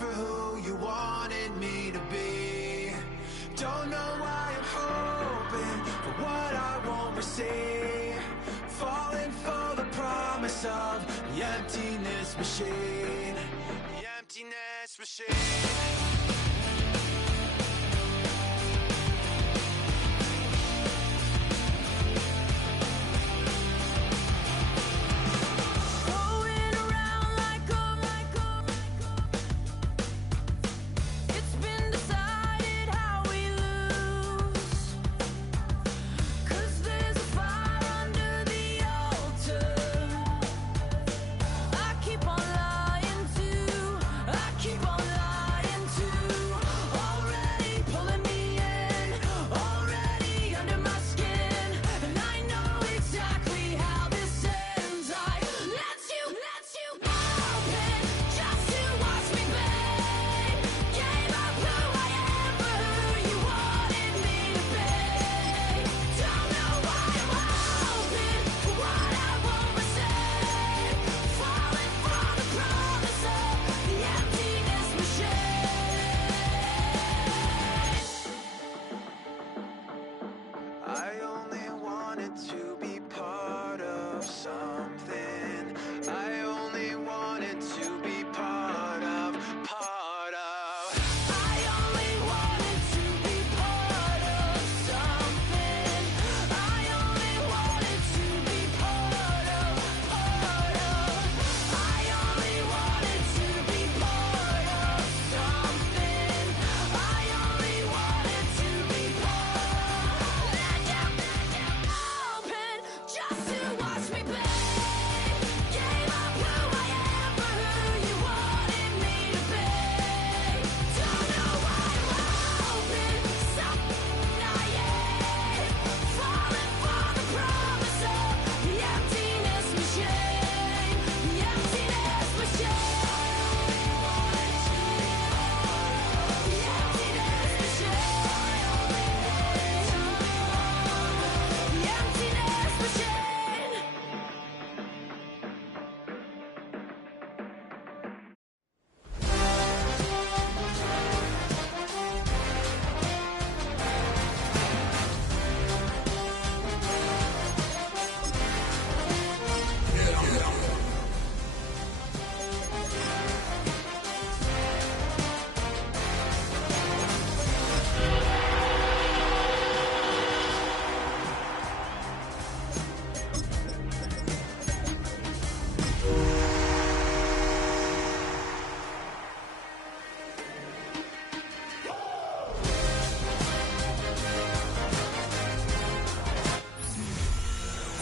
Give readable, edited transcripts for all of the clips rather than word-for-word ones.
for who you wanted me to be. Don't know why I'm hoping for what I won't receive. Falling for the promise of the emptiness machine. The emptiness machine.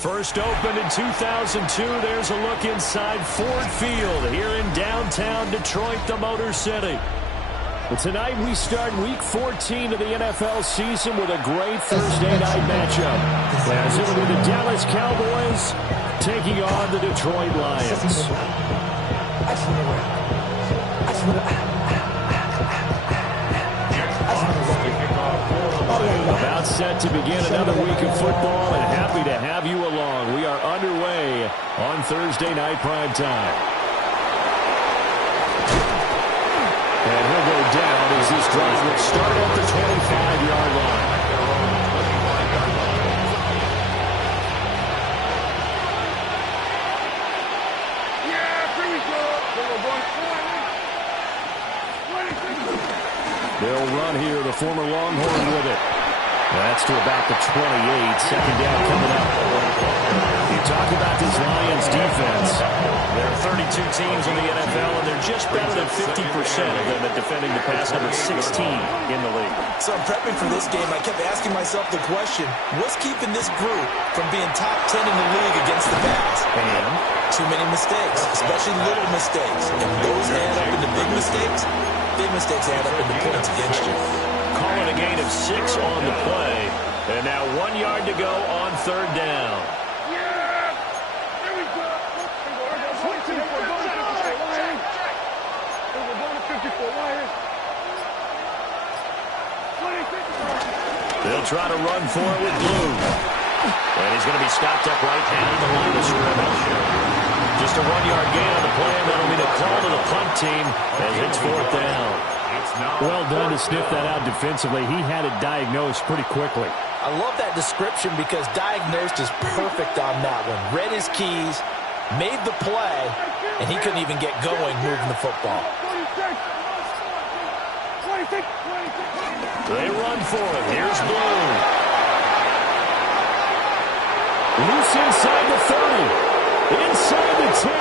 First opened in 2002, there's a look inside Ford Field here in downtown Detroit, the Motor City. But tonight we start Week 14 of the NFL season with a great Thursday night matchup. As it will be the Dallas Cowboys taking on the Detroit Lions. About set to begin another week of football, and happy to have you along. We are underway on Thursday night prime time. And he'll go down as this drive will start at the 25-yard line. They'll run here, the former Longhorn with it. That's to about the 28. Second down coming up. You talk about this Lions defense. There are 32 teams in the NFL, and they're just better than 50% of them at defending the pass, number 16 in the league. So I'm prepping for this game. I kept asking myself the question, what's keeping this group from being top 10 in the league against the pass? And too many mistakes, especially little mistakes. And those add up into big mistakes. Big mistakes add up into points against you. Calling a gain of 6 on the play. And now 1 yard to go on third down. They'll try to run for it with Blue. And he's going to be stopped up right down the line of scrimmage. Just a 1-yard gain on the play, and that'll be the call to the punt team as it's 4th down. Well done to sniff that out defensively. He had it diagnosed pretty quickly. I love that description because diagnosed is perfect on that one. Read his keys, made the play, and he couldn't even get going moving the football. They run for it. Here's Blue. Loose inside the 30. Inside the 10.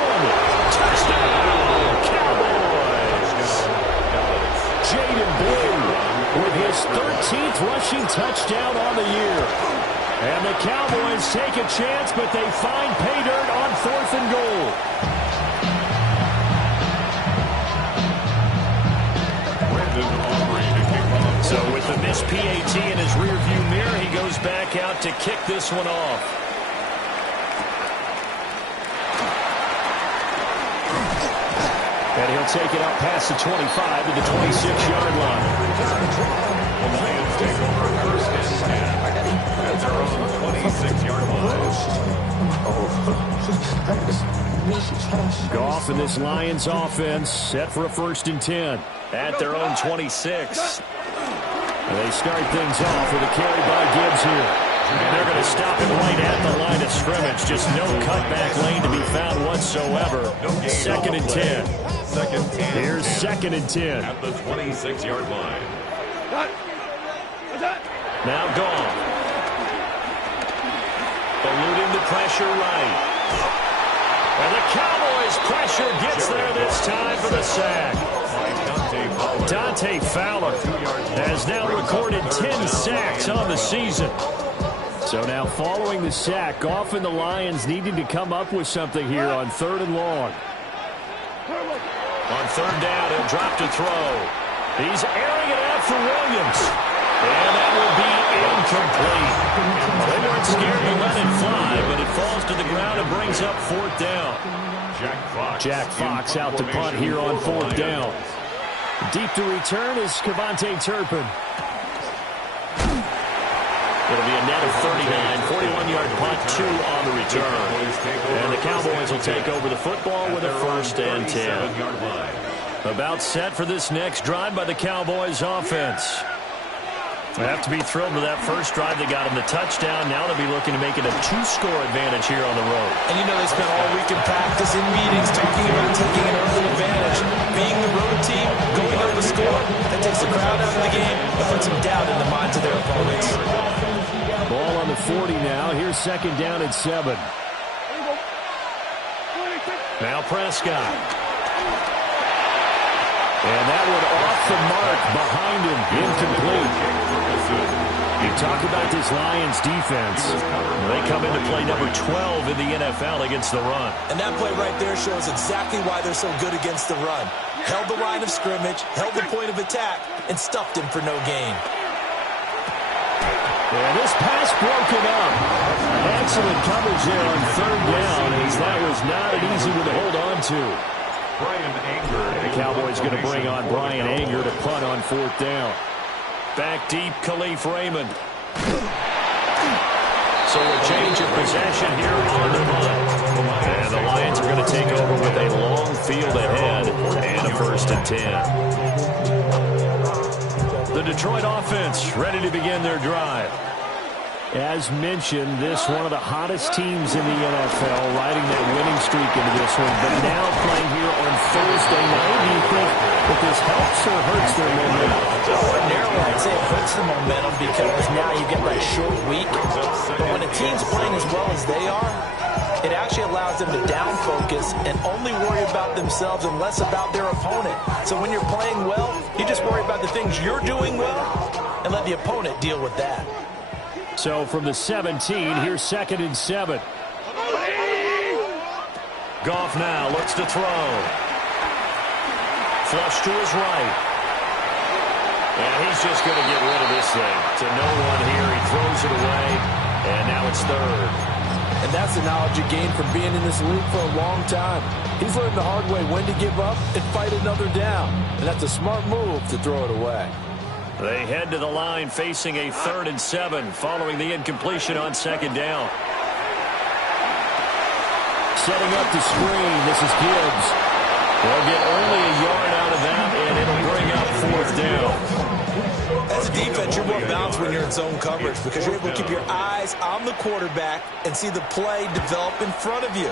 Touchdown, Cowboys. Jaden Blue with his 13th rushing touchdown on the year. And the Cowboys take a chance, but they find pay dirt on 4th and goal. So with the missed PAT in his rearview mirror, he goes back out to kick this one off. And he'll take it up past the 25 to the 26-yard line. The Lions take over 1st and 10 at their own 26-yard line. Goff and this Lions offense set for a 1st and 10 at their own 26. And they start things off with a carry by Gibbs here. And they're going to stop him right at the line of scrimmage. Just no cutback lane to be found whatsoever. 2nd and 10. Here's 2nd and 10. At the 26-yard line. Now Goff. Eluding the pressure right. And the Cowboys pressure gets there this time for the sack. Dante Fowler has now recorded 10 sacks on the season. So now following the sack, Goff and the Lions needing to come up with something here on 3rd and long. On 3rd down, he'll drop to throw. He's airing it out for Williams. And that will be incomplete. They weren't scared to let it fly, but it falls to the ground and brings up 4th down. Jack Fox out to punt here on 4th down. Deep to return is Cavante Turpin. It'll be a net of 39, 41-yard punt, 2 on the return. And the Cowboys will take over the football with a 1st and 10. About set for this next drive by the Cowboys offense. They have to be thrilled with that first drive. They got him the touchdown. Now they'll be looking to make it a 2-score advantage here on the road. And you know they spent all week in practice, in meetings, talking about taking an early advantage. Being the road team, going up the score, that takes the crowd out of the game and puts some doubt in the minds of their opponents. Ball on the 40 now. Here's 2nd down and 7. Now Prescott. And that one off the mark behind him. Incomplete. You talk about this Lions defense. They come into play number 12 in the NFL against the run. And that play right there shows exactly why they're so good against the run. Held the line of scrimmage, held the point of attack, and stuffed him for no gain. And this pass broken up. Excellent coverage there on 3rd down, as that was not an easy one to hold on to. The Cowboys going to bring on Brian Anger to punt on 4th down. Back deep, Khalif Raymond. So a change of possession here on the punt. And the Lions are going to take over with a long field ahead and a 1st and 10. The Detroit offense ready to begin their drive. As mentioned, this one of the hottest teams in the NFL, riding that winning streak into this one, but now playing here on Thursday night. Do you think that this helps or hurts their momentum? Ordinarily, I'd say it hurts the momentum because now you get that short week. But when a team's playing as well as they are, it actually allows them to down focus and only worry about themselves and less about their opponent. So when you're playing well, you just worry about the things you're doing well and let the opponent deal with that. So from the 17, here's 2nd and 7. Goff now looks to throw. Flush to his right. And he's just going to get rid of this thing. To no one here. He throws it away. And now it's 3rd. And that's the knowledge you gain from being in this league for a long time. He's learned the hard way when to give up and fight another down. And that's a smart move to throw it away. They head to the line facing a 3rd and 7 following the incompletion on 2nd down. Setting up the screen. This is Gibbs. They'll get only a yard out of that, and it'll bring up 4th down. As a defense, you're more balanced when you're in zone coverage because you're able to keep your eyes on the quarterback and see the play develop in front of you.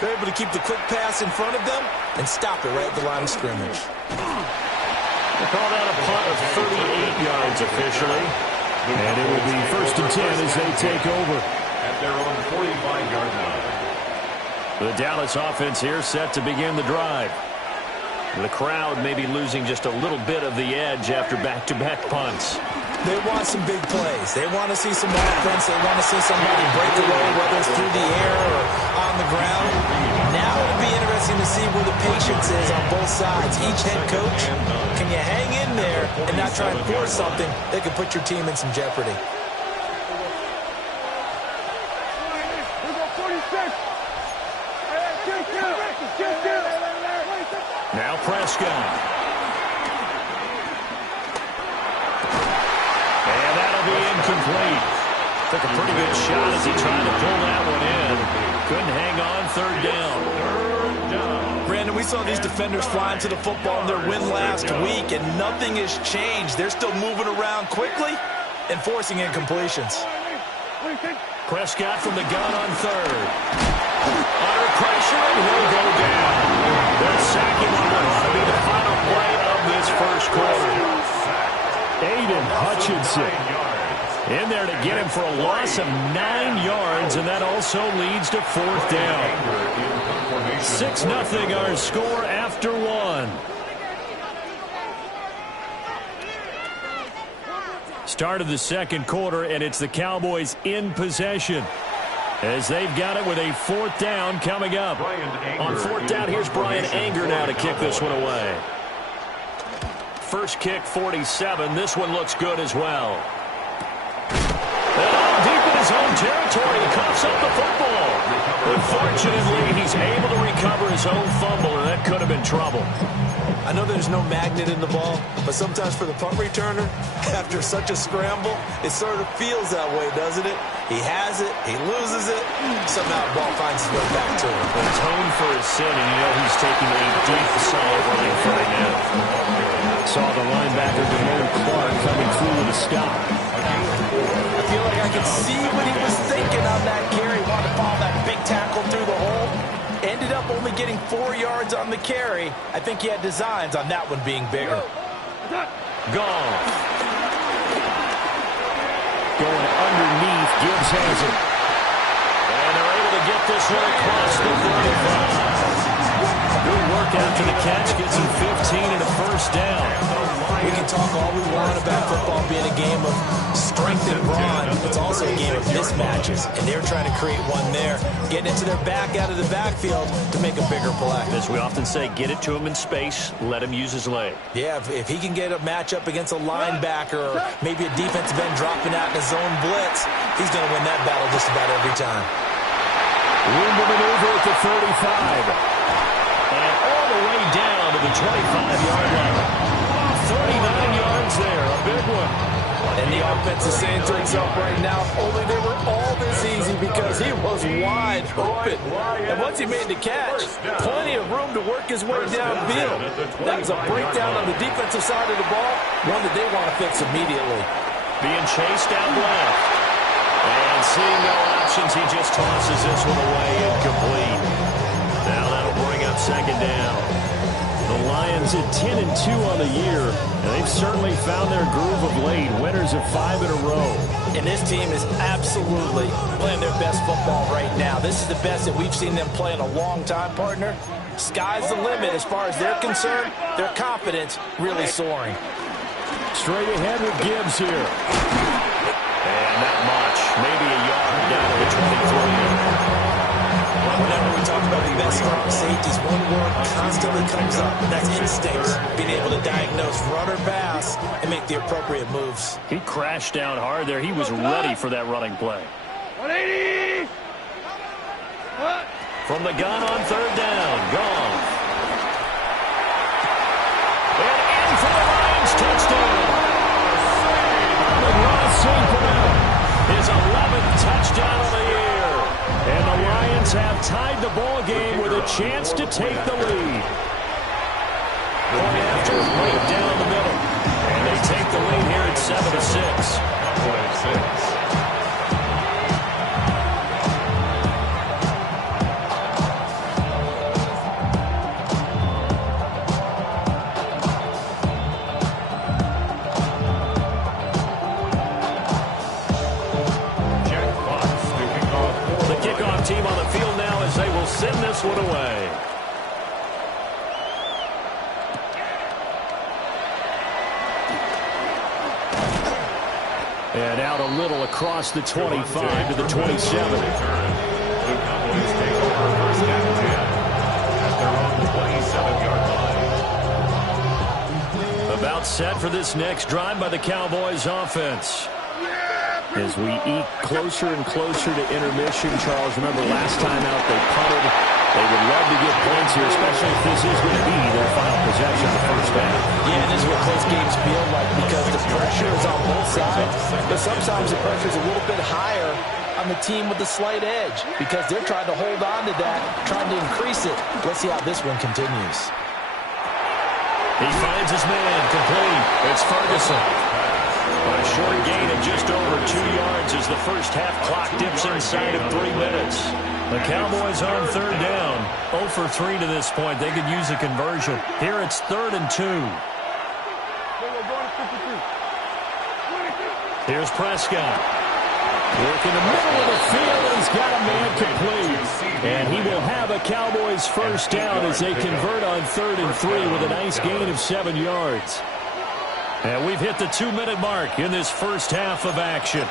They're able to keep the quick pass in front of them and stop it right at the line of scrimmage. They call that a punt of 38 yards officially. And it will be 1st and 10 as they take over. At their own 45-yard line. The Dallas offense here set to begin the drive. The crowd may be losing just a little bit of the edge after back-to-back punts. They want some big plays. They want to see some offense. They want to see somebody break away, whether it's through the air or on the ground. Now it'll be interesting to see where the patience is on both sides. Each head coach, can you hang in there and not try and force something that could put your team in some jeopardy? Now Prescott. And that'll be incomplete. Took a pretty good shot as he tried to pull that one in. Couldn't hang on. 3rd down. Brandon, we saw these defenders flying to the football in their win last week, and nothing has changed. They're still moving around quickly and forcing incompletions. Prescott from the gun on 3rd. Under pressure, and he'll go down. They're sacking on what ought to be the final play of this first quarter. Aiden Hutchinson in there to get him for a loss of 9 yards, and that also leads to 4th down. 6-0 our score after 1. Start of the second quarter, and it's the Cowboys in possession as they've got it with a 4th down coming up. On 4th down, here's Brian Anger now to kick this one away. First kick, 47. This one looks good as well. And deep in his own territory, he coughs up the football. Unfortunately, he's able to recover his own fumble, and that could have been trouble. I know there's no magnet in the ball, but sometimes for the punt returner, after such a scramble, it sort of feels that way, doesn't it? He has it, he loses it, somehow the ball finds its way back to him. Atone for his sin, and you know he's taking a deep, solid running right now. Saw the linebacker, Damone Clark, coming through with a stop. I feel like I can see what he was thinking on that carry. Wanted to follow that big tackle through the hole. Ended up only getting 4 yards on the carry. I think he had designs on that one being bigger. Gone. Going underneath, Gibbs has it. And they're able to get this one across the 35. Good work after the catch, gets him 15 and a 1st down. We can talk all we want about football being a game of strength and brawn. It's also a game of mismatches, and they're trying to create one there, getting it to their back out of the backfield to make a bigger play. As we often say, get it to him in space, let him use his leg. Yeah, if he can get a matchup against a linebacker or maybe a defensive end dropping out in a zone blitz, he's going to win that battle just about every time. Room to maneuver at the 35. And all the way down to the 25-yard line. 39 yards there, a big one. And the offense is saying to himself right now, if only they were all this easy because he was wide open. And once he made the catch, plenty of room to work his way downfield. That was a breakdown on the defensive side of the ball, one that they want to fix immediately. Being chased out left. And seeing no options, he just tosses this one away incomplete. Now that'll bring up 2nd down. The Lions at 10-2 on the year, and they've certainly found their groove of late. Winners of 5 in a row. And this team is absolutely playing their best football right now. This is the best that we've seen them play in a long time, partner. Sky's the limit as far as they're concerned. Their confidence really soaring. Straight ahead with Gibbs here. And not much. Maybe a yard down to the 23. Whenever we talk about the best strong safeties, one word constantly comes up, and that's instincts. Being able to diagnose run or pass and make the appropriate moves. He crashed down hard there. He was ready for that running play. 180! From the gun on 3rd down. Gone. And in for the Lions touchdown. Ross St. Brown, his 11th touchdown of the year. And the Lions have tied the ball game with a chance to take the lead. Point after, right down the middle. And they take the lead here at 7-6. Cowboys 6. Team on the field now as they will send this one away. And out a little across the 25 to the 27. The Cowboys take over first and 10 at their own 27-yard line. About set for this next drive by the Cowboys offense. As we eke closer and closer to intermission, Charles, remember last time out they punted. They would love to get points here, especially if this is going to be their final possession of the first half. Yeah, and this is what close games feel like because the pressure is on both sides. But sometimes the pressure is a little bit higher on the team with the slight edge because they're trying to hold on to that, trying to increase it. Let's see how this one continues. He finds his man, complete. It's Ferguson. But a short gain of just over 2 yards as the first half clock dips inside of 3 minutes. The Cowboys on third down. 0 for 3 to this point. They could use a conversion. Here it's 3rd and 2. Here's Prescott. Work in the middle of the field. He's got a man complete. And he will have a Cowboys first down as they convert on 3rd and 3 with a nice gain of 7 yards. And we've hit the 2-minute mark in this first half of action.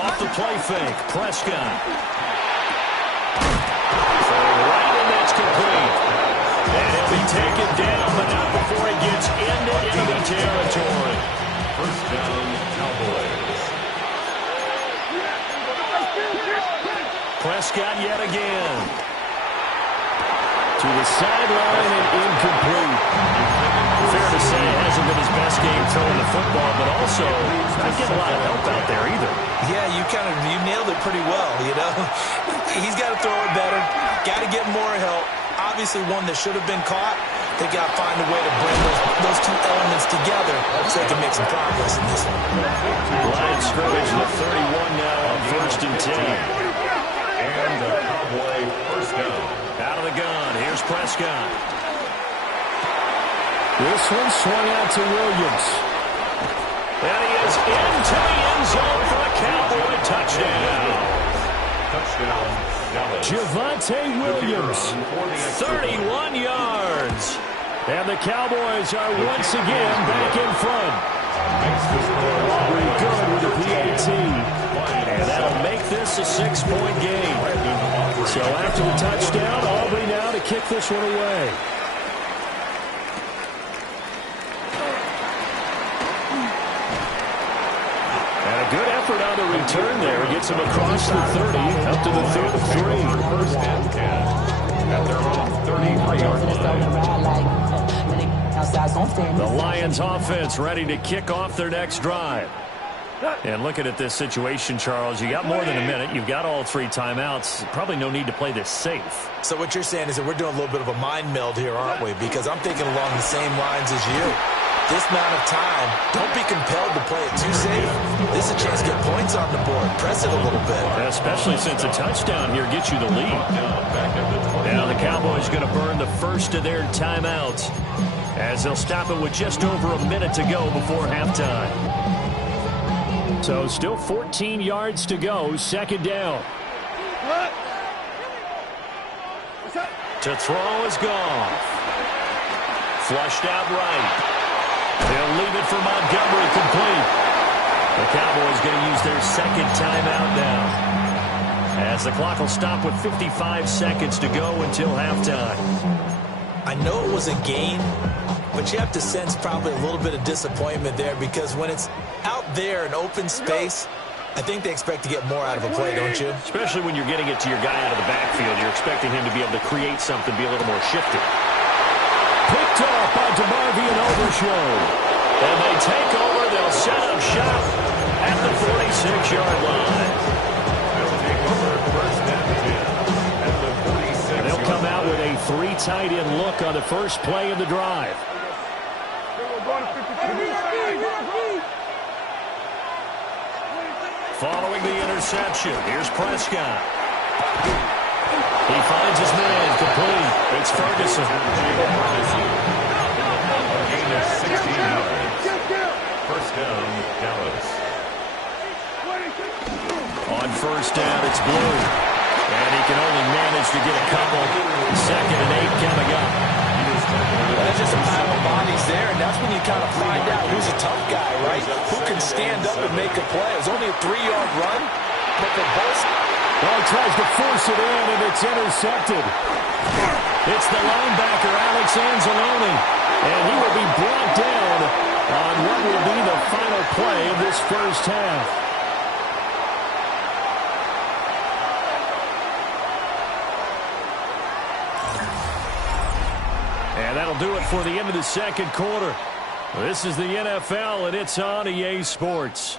Off the play fake, Prescott. Right, and that's complete. And he'll be taken down, but not before he gets into enemy territory. First down, Cowboys. Prescott yet again. To the sideline and incomplete. Fair to say it hasn't been his best game throwing the football, but also not getting a lot of help out there either. Yeah, you nailed it pretty well, you know. He's got to throw it better. Got to get more help. Obviously one that should have been caught. They got to find a way to bring those two elements together so they can make some progress in this one. Line scrimmage to 31 now on 1st and 10. And the Cowboy first down. Out of the gun, here's Prescott. This one swung out to Williams. And he is into the end zone for a Cowboy touchdown. Touchdown, Dallas. Javonte Williams, 31 yards. And the Cowboys are once again back in front. Aubrey good with the PAT. And that'll make this a 6-point game. So after the touchdown, Aubrey now to kick this one away. Good effort on the return there. Gets him across the 30, up to the 33. First and 10 at their own 33-yard line. The Lions offense ready to kick off their next drive. And looking at this situation, Charles, you got more than a minute. You've got all 3 timeouts. Probably no need to play this safe. So what you're saying is that we're doing a little bit of a mind meld here, aren't we? Because I'm thinking along the same lines as you. This amount of time, don't be compelled to play it too safe. This is a chance to get points on the board. Press it a little bit. Especially since a touchdown here gets you the lead. Now the Cowboys going to burn the first of their timeouts as they'll stop it with just over a minute to go before halftime. So still 14 yards to go, 2nd down. To throw is gone. Flushed out right. They'll leave it for Montgomery complete. The Cowboys going to use their 2nd timeout now, as the clock will stop with 55 seconds to go until halftime. I know it was a gain, but you have to sense probably a little bit of disappointment there because when it's out there in open space, I think they expect to get more out of a play, don't you? Especially when you're getting it to your guy out of the backfield. You're expecting him to be able to create something, be a little more shifty. Picked up by DeMarvion Overshown. And they take over. They'll set up shop at the 46-yard line. And they'll come out with a 3 tight end look on the first play of the drive. Following the interception, here's Prescott. He finds his man complete. It's Ferguson. Gain of 16 yards. First down, Dallas. On first down, it's Blue. And he can only manage to get a couple. 2nd and 8 coming up. There's just a pile of bodies there, and that's when you kind of find out who's a tough guy, right? Who can stand up and make a play. It's only a 3-yard run, but they're both... Well, he tries to force it in, and it's intercepted. It's the linebacker, Alex Anzalone. And he will be brought down on what will be the final play of this first half. And that'll do it for the end of the second quarter. This is the NFL, and it's on EA Sports.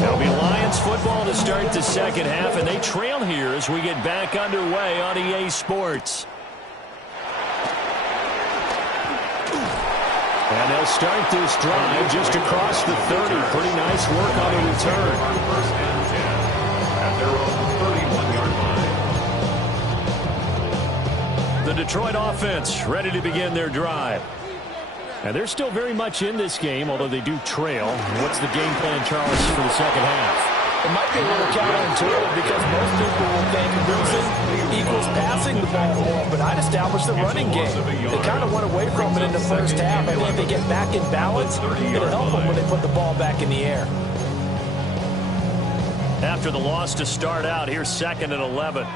There'll be Lions football to start the second half, and they trail here as we get back underway on EA Sports. And they'll start this drive just across the 30. Pretty nice work on the return. First and 10 at their own 31-yard line. The Detroit offense ready to begin their drive. And they're still very much in this game, although they do trail. What's the game plan, Charles, for the second half? It might be a little counterintuitive because most people will think losing equals passing the ball more, but I'd establish the running game. They kind of went away from it in the first half. I think if they get back in balance, it'll help them when they put the ball back in the air. After the loss to start out, here's 2nd and 11.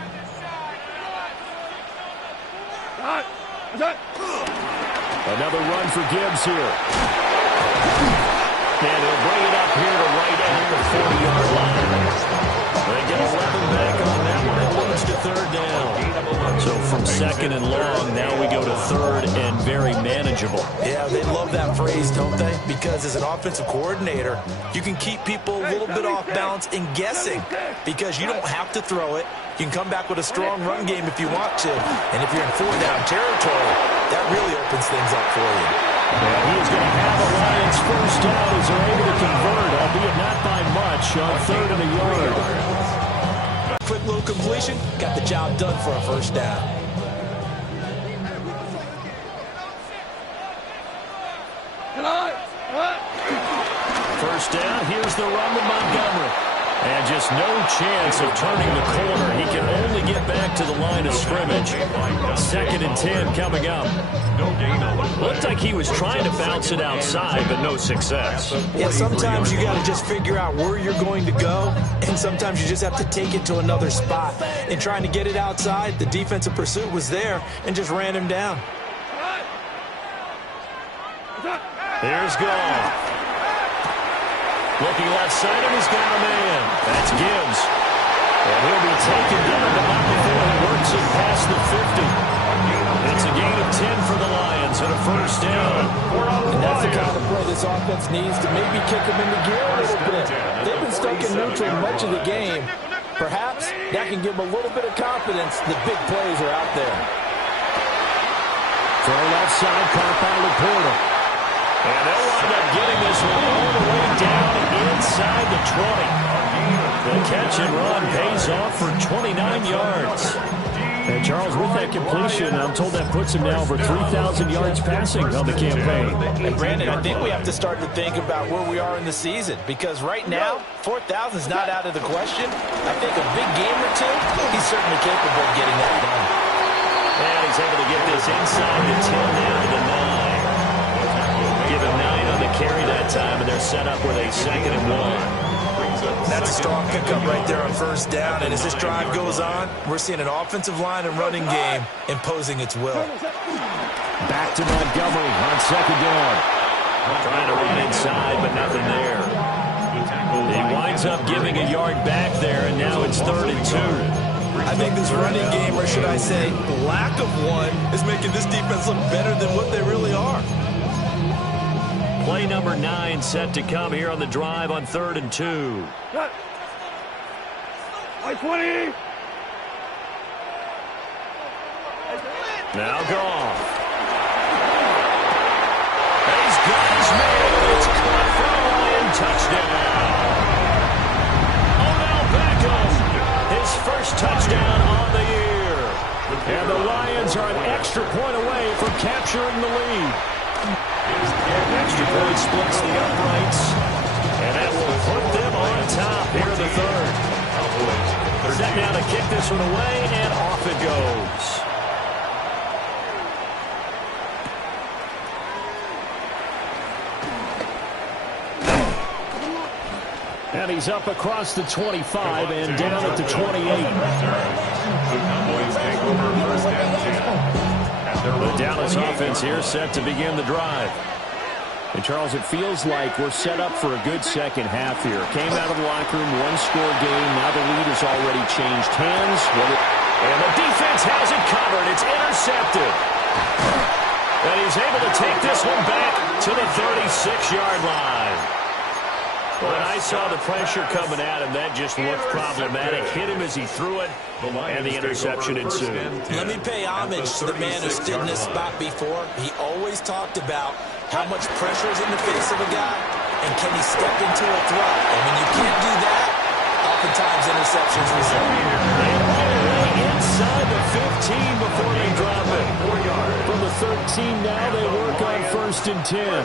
Another run for Gibbs here. And he'll bring it up here to right at the 40-yard line. They get 11 back on that one. It leads to 3rd down. So from 2nd and long, now we go to 3rd and very manageable. Yeah, they love that phrase, don't they? Because as an offensive coordinator, you can keep people a little bit off balance and guessing because you don't have to throw it. You can come back with a strong run game if you want to. And if you're in 4th-down territory, that really opens things up for you. Yeah, he is going to have the Lions first down as they're able to convert, albeit not by much, on 3rd and a yard. Quick little completion, got the job done for a first down. First down, here's the run to Montgomery. And just no chance of turning the corner. He can only get back to the line of scrimmage. 2nd and 10 coming up. Looked like he was trying to bounce it outside, but no success. Yeah, sometimes you got to just figure out where you're going to go, and sometimes you just have to take it to another spot. And trying to get it outside, the defensive pursuit was there and just ran him down. Here's Goff. Looking left side, and he's got a man. That's Gibbs. And he'll be taken down, but not before he works it past the 50. It's a gain of 10 for the Lions and a first down. And that's the kind of play this offense needs to maybe kick them into gear a little bit. They've been stuck in neutral much of the game. Perhaps that can give them a little bit of confidence that big plays are out there. Throw left side, caught by Laporta. And they'll wind up getting this one all the way down inside the 20. The catch and run pays off for 29 yards. And Charles, with that completion, I'm told that puts him now over 3,000 yards passing on the campaign. And Brandon, I think we have to start to think about where we are in the season because right now, 4,000 is not out of the question. I think a big game or two, he's certainly capable of getting that done. And he's able to get this inside the 10 down to the 9. Give him 9 on the carry that time, and they're set up with a 2nd and 1. That's a strong pickup right there on first down. And as this drive goes on, we're seeing an offensive line and running game imposing its will. Back to Montgomery on second down. Trying to run inside, but nothing there. He winds up giving a yard back there, and now it's 3rd and 2. I think this running game, or should I say lack of one, is making this defense look better than what they really are. Play number 9 set to come here on the drive on 3rd and 2. High 20. Now Goff. He's got his man. It's caught for a Lion touchdown. Odell Beckham, his first touchdown on the year. And the Lions are an extra point away from capturing the lead. Extra point splits the uprights, and that will put them on top here in the 3rd. Set now to kick this one away, and off it goes. And he's up across the 25 and down at the 28. The Dallas offense here set to begin the drive. And, Charles, it feels like we're set up for a good second half here. Came out of the locker room, one-score game. Now the lead has already changed hands. And the defense has it covered. It's intercepted. And he's able to take this one back to the 36-yard line. When I saw the pressure coming at him, that just looked problematic. Hit him as he threw it, and the interception ensued. Let me pay homage to the man who stood in this spot before. He always talked about how much pressure is in the face of a guy, and can he step into a throw? And when you can't do that, oftentimes interceptions result. And all the way inside the 15 before they drop it. From the 13 now, they work on 1st and 10.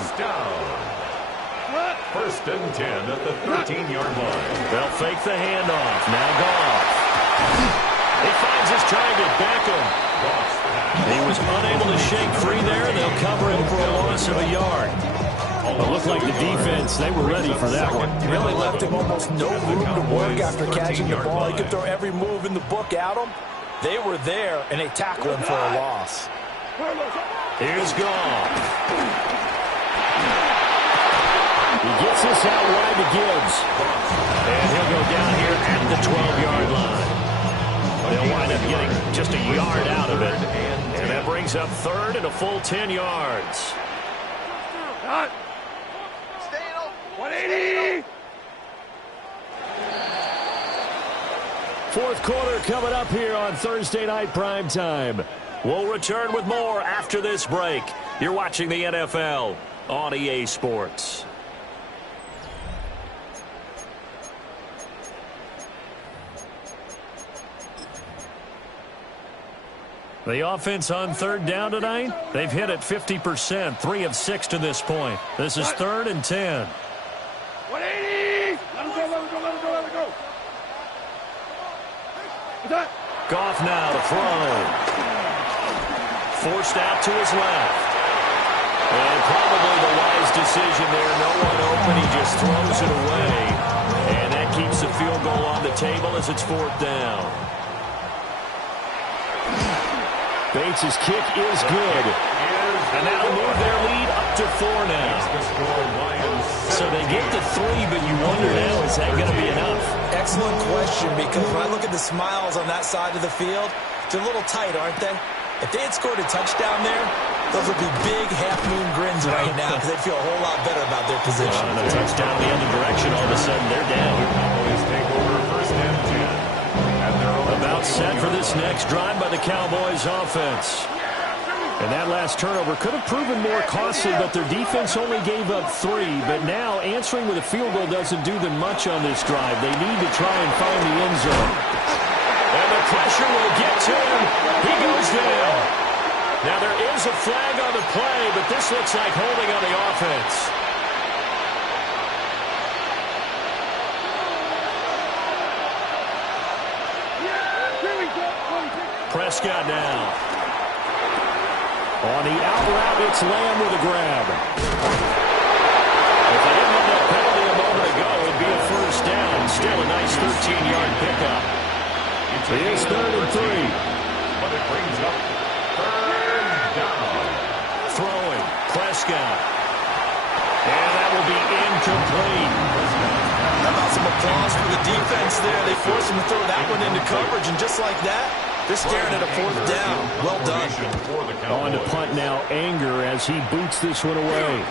1st and 10 at the 13-yard line. They'll fake the handoff. Now Goff. He finds his target, Beckham. He was unable to shake free there. They'll cover him for a loss of a yard. It looked like the defense, they were ready for that one. Really left him almost no room to work after catching the ball. He could throw every move in the book at him. They were there, and they tackled him for a loss. Here's Goff. He gets this out wide to Gibbs. And he'll go down here at the 12-yard line. They'll wind up getting just a yard out of it. And that brings up 3rd and a full 10 yards. 180. 4th quarter coming up here on Thursday Night Primetime. We'll return with more after this break. You're watching the NFL on EA Sports. The offense on 3rd down tonight, they've hit it 50%, 3 of 6 to this point. This is 3rd and 10. 180. Let him go. Goff now to throw. Forced out to his left. And probably the wise decision there. No one open. He just throws it away. And that keeps the field goal on the table as it's 4th down. Bates' kick is good. And that'll move their lead up to 4 now. So they get to 3, but you wonder now, is that going to be enough? Excellent question, because when I look at the smiles on that side of the field, they're a little tight, aren't they? If they had scored a touchdown there, those would be big half-moon grins right now because they'd feel a whole lot better about their position. And a touchdown the other direction, all of a sudden they're down. Cowboys take over 1st and 10. About set for this next drive by the Cowboys offense. And that last turnover could have proven more costly, but their defense only gave up 3. But now answering with a field goal doesn't do them much on this drive. They need to try and find the end zone. And the pressure will get to him. He goes down. Now there is a flag on the play, but this looks like holding on the offense. Prescott now. On the out route, it's Lamb with a grab. If they didn't have that penalty a moment ago, it'd be a 1st down. Here's 3rd and 3. But it brings up 3rd down. Throwing. Prescott. And that will be incomplete. How about some applause for the defense there? They forced him to throw that one into coverage, and just like that, they're staring at a 4th down. Well done. On to punt now, Anger, as he boots this one away.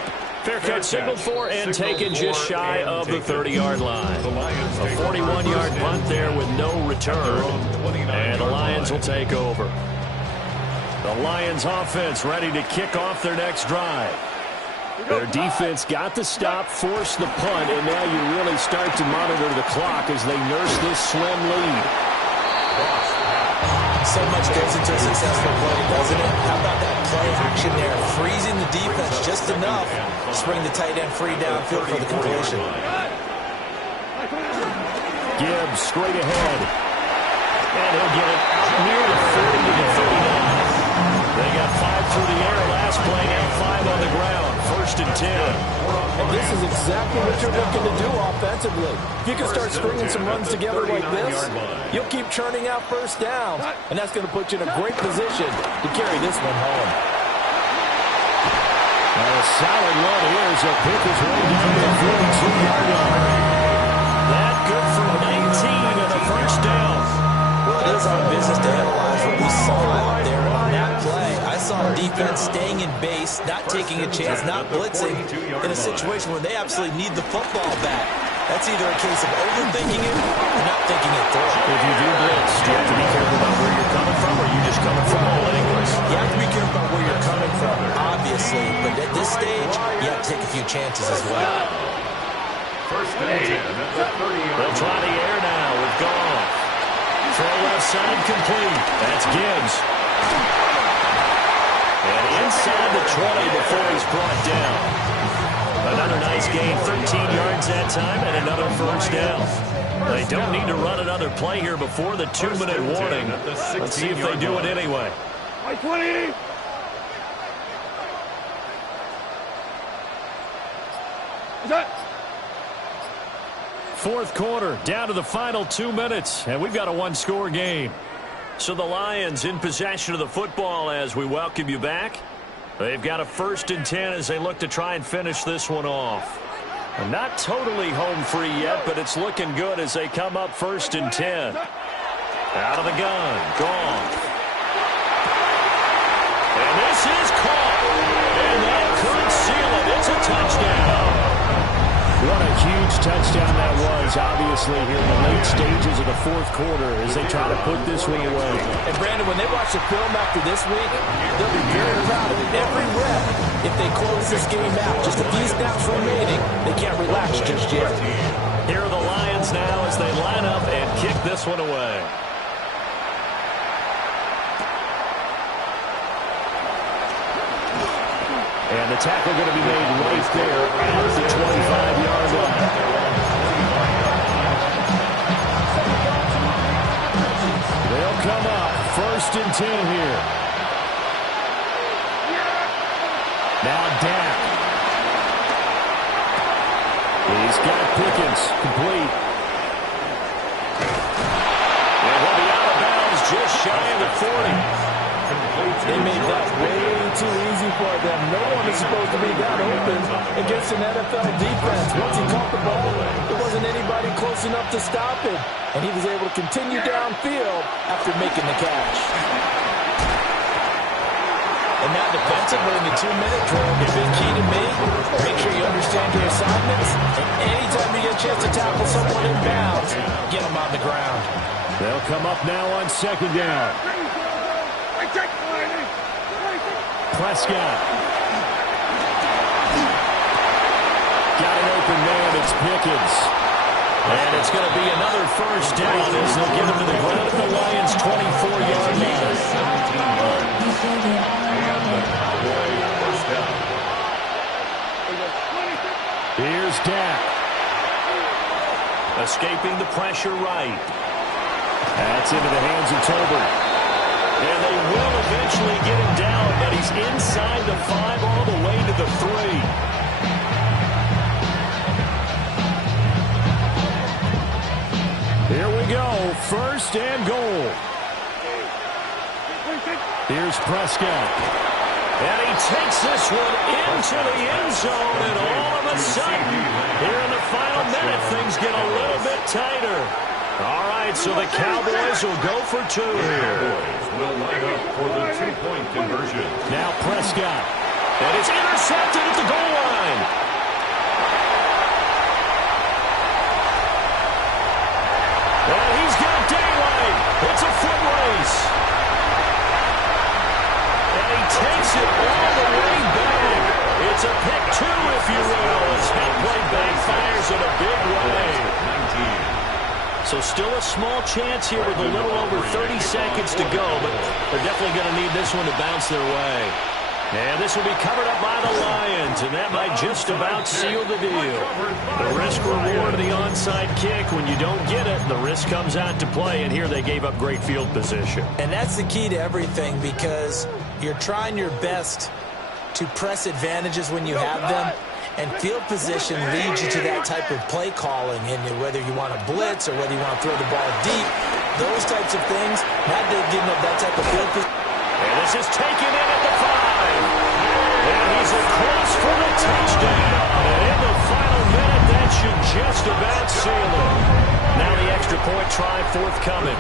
Fair catch signaled for and taken just shy of the 30-yard line. A 41-yard punt there with no return. And the Lions will take over. The Lions offense ready to kick off their next drive. Their defense got the stop, forced the punt, and now you really start to monitor the clock as they nurse this slim lead. So much goes into a successful play, doesn't it? How about that play action there? Freezing the defense just enough to bring the tight end free downfield for the completion. Gibbs straight ahead. And he'll get it out near the 40 to the 39. They got 5 through the air last play, now 5 on the ground. 1st and 10. And this is exactly what you're looking to do offensively. If you can start stringing some runs together like this, you'll keep churning out 1st down, and that's going to put you in a great position to carry this one home. A solid run here as a pick is way down to the 42-yard line. That good for 19 and a 1st down. Well, it is our business to analyze what we saw out there on that play. I saw defense staying in base, not taking a chance, not blitzing in a situation where they absolutely need the football back. That's either a case of overthinking it or not thinking it through. If you do blitz, do you have to be careful about where you're coming from, or are you just coming from all angles? You have to be careful about where you're coming from, obviously, but at this stage, you have to take a few chances as well. 1st and 10 at the 30-yard. They'll try the air now with Goff. Throw left side complete. That's Gibbs. And inside the 20 before he's brought down. Another nice gain, 13 yards that time, and another 1st down. They don't need to run another play here before the 2-minute warning. Let's see if they do it anyway. 20. Fourth quarter, down to the final 2 minutes, and we've got a 1-score game. So the Lions in possession of the football as we welcome you back. They've got a 1st and 10 as they look to try and finish this one off. And not totally home free yet, but it's looking good as they come up 1st and 10. Out of the gun, Goff. And this is caught. And that could seal it. It's a touchdown. What a huge touchdown that was, obviously, here in the late stages of the 4th quarter as they try to put this one away. And, Brandon, when they watch the film after this week, they'll be very proud of every rep. If they close this game out, just a few snaps remaining, they can't relax just yet. Here are the Lions now as they line up and kick this one away. And the tackle going to be made right there at the 25-yard line. They'll come up 1st and 10 here. Now Dak. He's got Pickens complete. And he'll be out of bounds just shy of the 40. They made that way too easy for them. No one is supposed to be that open against an NFL defense. Once he caught the ball, there wasn't anybody close enough to stop him. And he was able to continue downfield after making the catch. And now defensively in the 2-minute drill, the big key to me, make sure you understand your assignments. And anytime you get a chance to tackle someone in bounds, get them on the ground. They'll come up now on 2nd down. Prescott. Got an open man. It's Pickens. And it's going to be another 1st down as they'll get him to the ground at the Lions' 24-yard line. Here's Dak. Escaping the pressure right. That's into the hands of Tolbert. And they will eventually get him down, but he's inside the 5 all the way to the 3. Here we go, first and goal. Here's Prescott. And he takes this one into the end zone, and all of a sudden, here in the final minute, things get a little bit tighter. All right, so the Cowboys will go for two here. Cowboys will line up for the two-point conversion. Now Prescott. And it's intercepted at the goal line. And he's got daylight. It's a foot race. And he takes it all the way back. It's a pick two, if you will, as head play backfires in a big way. 19. So still a small chance here with a little over 30 seconds to go, but they're definitely going to need this one to bounce their way. And this will be covered up by the Lions, and that might just about seal the deal. The risk-reward of the onside kick, when you don't get it, the risk comes out to play, and here they gave up great field position. And that's the key to everything, because you're trying your best to press advantages when you have them. And field position leads you to that type of play calling, and whether you want to blitz or whether you want to throw the ball deep, those types of things, not giving up that type of field position. And this is taken in at the 5. And he's across for the touchdown. And in the final minute, that should just about seal it. Now the extra point try forthcoming.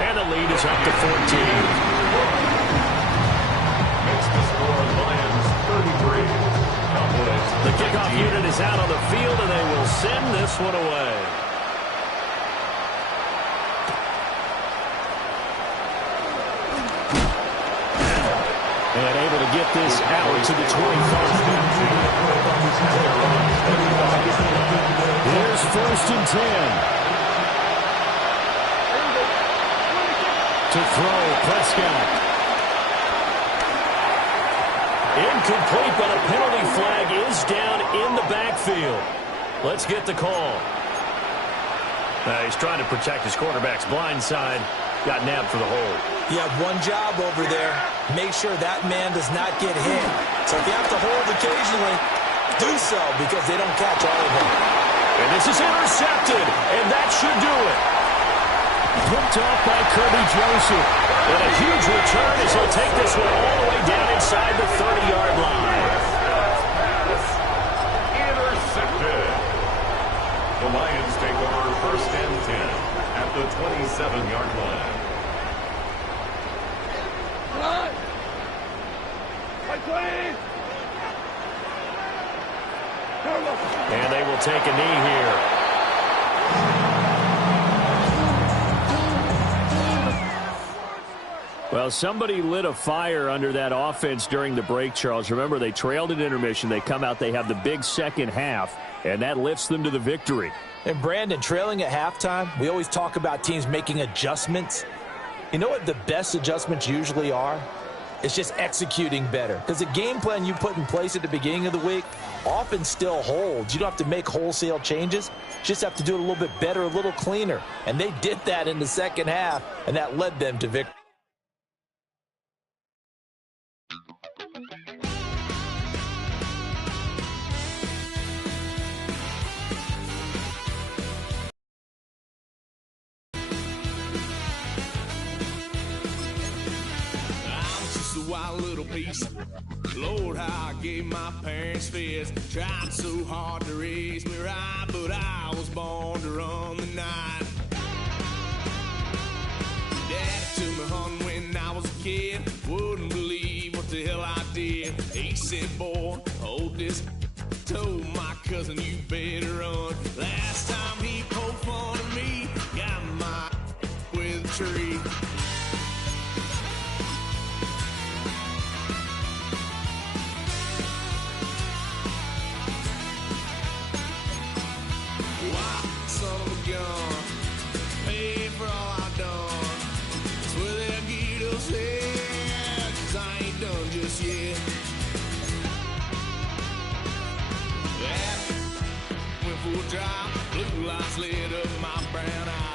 And the lead is up to 14. Makes the score Lions 33. Cowboys. The kickoff unit is out on the field, and they will send this one away. And able to get this out to the 25. Here's first and 10. To throw, Prescott. Incomplete, but a penalty flag is down in the backfield. Let's get the call. He's trying to protect his quarterback's blind side. Got nabbed for the hold. You have one job over there. Make sure that man does not get hit. So if you have to hold occasionally, do so, because they don't catch all of them. And this is intercepted, and that should do it. Picked off by Kirby Joseph. And a huge return as he'll take this one all the way down inside the 30-yard line. Intercepted. The Lions take over first and 10 at the 27-yard line. And they will take a knee here. Well, somebody lit a fire under that offense during the break, Charles. Remember, they trailed at intermission. They come out, they have the big second half, and that lifts them to the victory. And, Brandon, trailing at halftime, we always talk about teams making adjustments. You know what the best adjustments usually are? It's just executing better. Because the game plan you put in place at the beginning of the week often still holds. You don't have to make wholesale changes. You just have to do it a little bit better, a little cleaner. And they did that in the second half, and that led them to victory. Wild little piece. Lord, how I gave my parents fist. Tried so hard to raise me right, but I was born to run the night. Daddy took me hunting when I was a kid. Wouldn't believe what the hell I did. He said, boy, hold this. Told my cousin, you better run. Last time he poked fun at me, got my with a tree. Son of a gun, pay for all I done. That's where they'll get us head, 'cause I ain't done just yet. Went for a drive, blue lights lit up my brown eyes.